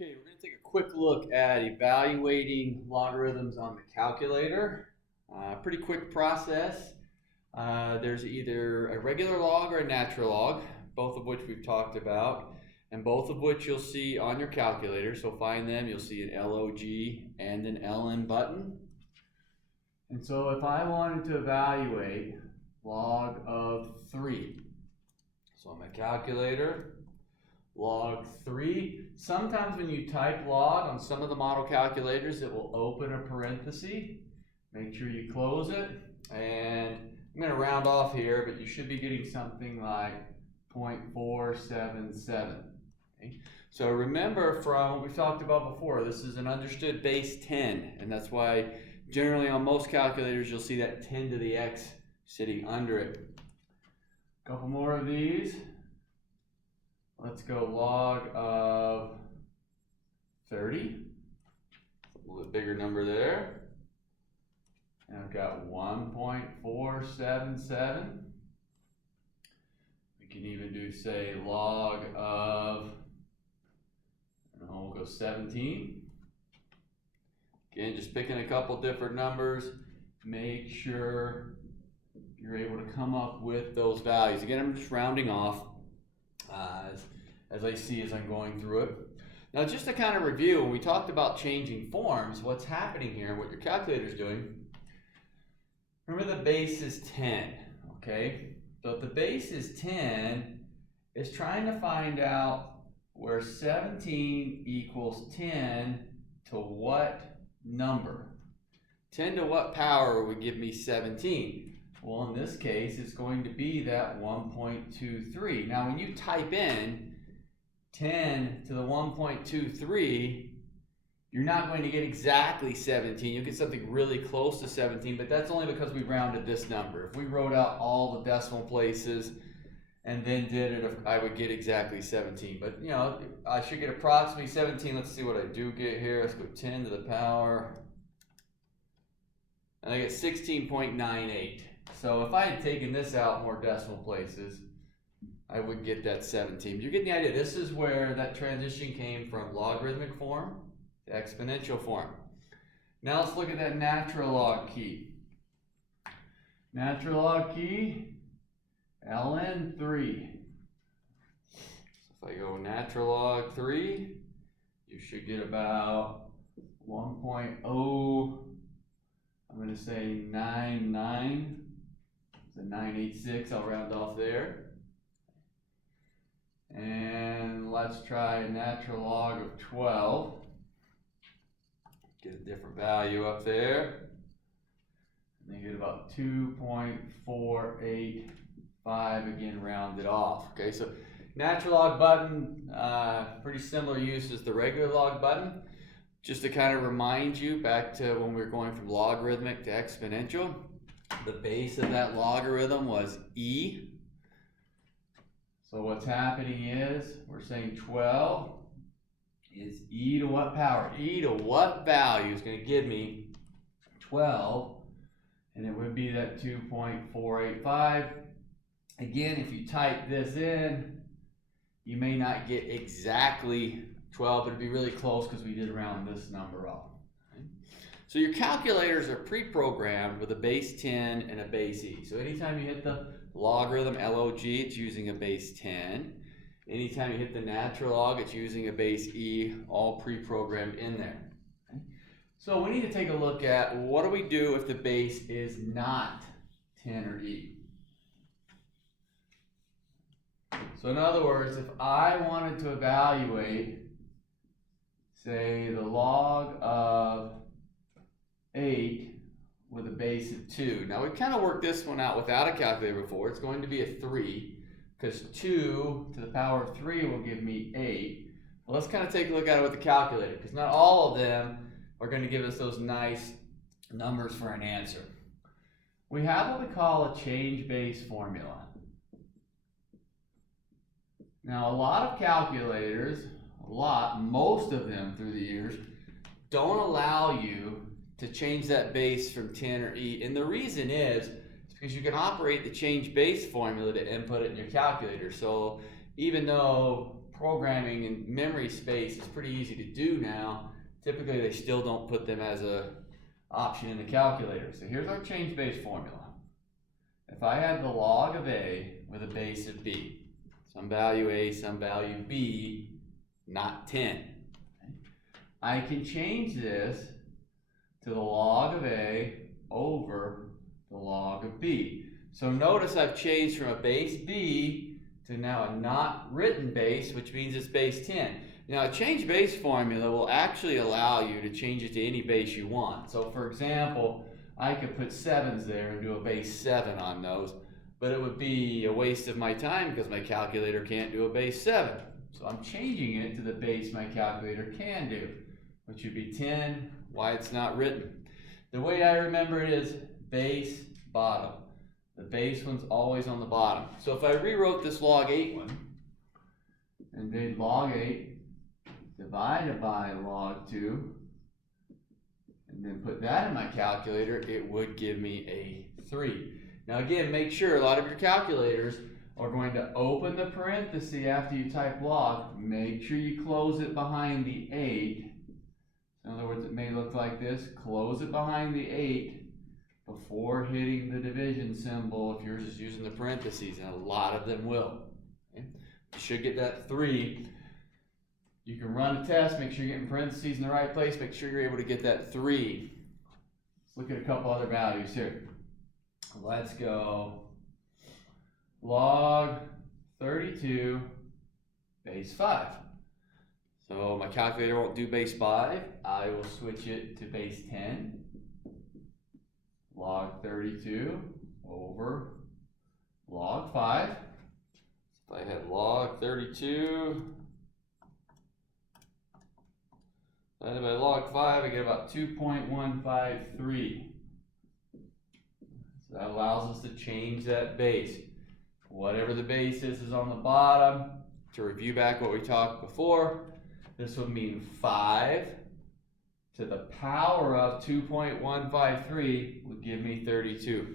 Okay, we're going to take a quick look at evaluating logarithms on the calculator. Pretty quick process. There's either a regular log or a natural log, both of which we've talked about, and both of which you'll see on your calculator. So find them, you'll see an LOG and an LN button. And so if I wanted to evaluate log of 3, so on my calculator, log 3. Sometimes when you type log on some of the model calculators, it will open a parenthesis. Make sure you close it. And I'm going to round off here, but you should be getting something like 0.477. Okay? So remember from what we talked about before, this is an understood base 10, and that's why generally on most calculators you'll see that 10 to the x sitting under it. A couple more of these. Let's go log of 30. A little bit bigger number there. And I've got 1.477. We can even do, say, log of, we'll go 17. Again, just picking a couple different numbers. Make sure you're able to come up with those values. Again, I'm just rounding off. As I see as I'm going through it. Now just to kind of review, when we talked about changing forms, what's happening here, what your calculator is doing, remember the base is 10, okay? So if the base is 10, it's trying to find out where 17 equals 10 to what number? 10 to what power would give me 17? Well, in this case, it's going to be that 1.23. Now, when you type in 10 to the 1.23, you're not going to get exactly 17. You'll get something really close to 17, but that's only because we rounded this number. If we wrote out all the decimal places and then did it, I would get exactly 17. But, you know, I should get approximately 17. Let's see what I do get here. Let's go 10 to the power. And I get 16.98. So if I had taken this out more decimal places, I would get that 17. You're getting the idea. This is where that transition came from logarithmic form to exponential form. Now let's look at that natural log key. Natural log key, ln3. So if I go natural log 3, you should get about 1.0, I'm going to say 99. It's a 986, I'll round off there. And let's try natural log of 12. Get a different value up there. And then get about 2.485, again rounded off. Okay, so natural log button, pretty similar use as the regular log button. Just to kind of remind you back to when we were going from logarithmic to exponential, the base of that logarithm was e. So what's happening is we're saying 12 is e to what power? E to what value is going to give me 12? And it would be that 2.485. Again, if you type this in, you may not get exactly 12, but it'd be really close because we did round this number off. Okay? So your calculators are pre-programmed with a base 10 and a base e. So anytime you hit the logarithm log, it's using a base 10. Anytime you hit the natural log, it's using a base e, all pre-programmed in there. Okay? So we need to take a look at what do we do if the base is not 10 or e. So in other words, if I wanted to evaluate, say, the log of 8 with a base of 2. Now we've kind of worked this one out without a calculator before. It's going to be a 3 because 2 to the power of 3 will give me 8. Well, let's kind of take a look at it with the calculator because not all of them are going to give us those nice numbers for an answer. We have what we call a change base formula. Now a lot of calculators, most of them through the years, don't allow you to change that base from 10 or e. And the reason is because you can operate the change base formula to input it in your calculator. So even though programming and memory space is pretty easy to do now. Typically they still don't put them as a option in the calculator. So here's our change base formula. If I had the log of A with a base of B, some value A, some value B, not 10. I can change this to the log of A over the log of B. So notice I've changed from a base B to now a not written base, which means it's base 10. Now a change base formula will actually allow you to change it to any base you want. So for example, I could put 7s there and do a base 7 on those, but it would be a waste of my time because my calculator can't do a base 7. So I'm changing it to the base my calculator can do, which would be 10, why it's not written. The way I remember it is base, bottom. The base one's always on the bottom. So if I rewrote this log 8 one, and did log 8 divided by log 2, and then put that in my calculator, it would give me a 3. Now again, make sure a lot of your calculators are going to open the parenthesis after you type log. Make sure you close it behind the 8. In other words, it may look like this. Close it behind the 8 before hitting the division symbol if yours is using the parentheses, and a lot of them will. Okay? You should get that 3. You can run a test, make sure you're getting parentheses in the right place, make sure you're able to get that 3. Let's look at a couple other values here. Let's go log 32 base 5. So my calculator won't do base 5. I will switch it to base 10. Log 32 over log 5. If I had log 32 divided by log 5, I get about 2.153. So that allows us to change that base. Whatever the base is on the bottom. To review back what we talked before, this would mean 5 to the power of 2.153 would give me 32.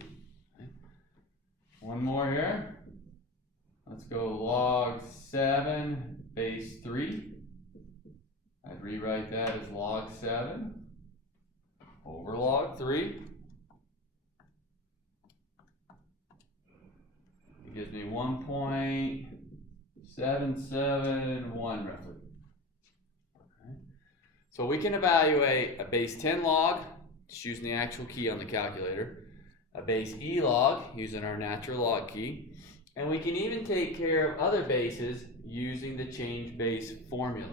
Okay. One more here. Let's go log 7 base 3. I'd rewrite that as log 7 over log 3. It gives me 1.771 roughly. So we can evaluate a base 10 log, just using the actual key on the calculator, a base E log, using our natural log key, and we can even take care of other bases using the change base formula.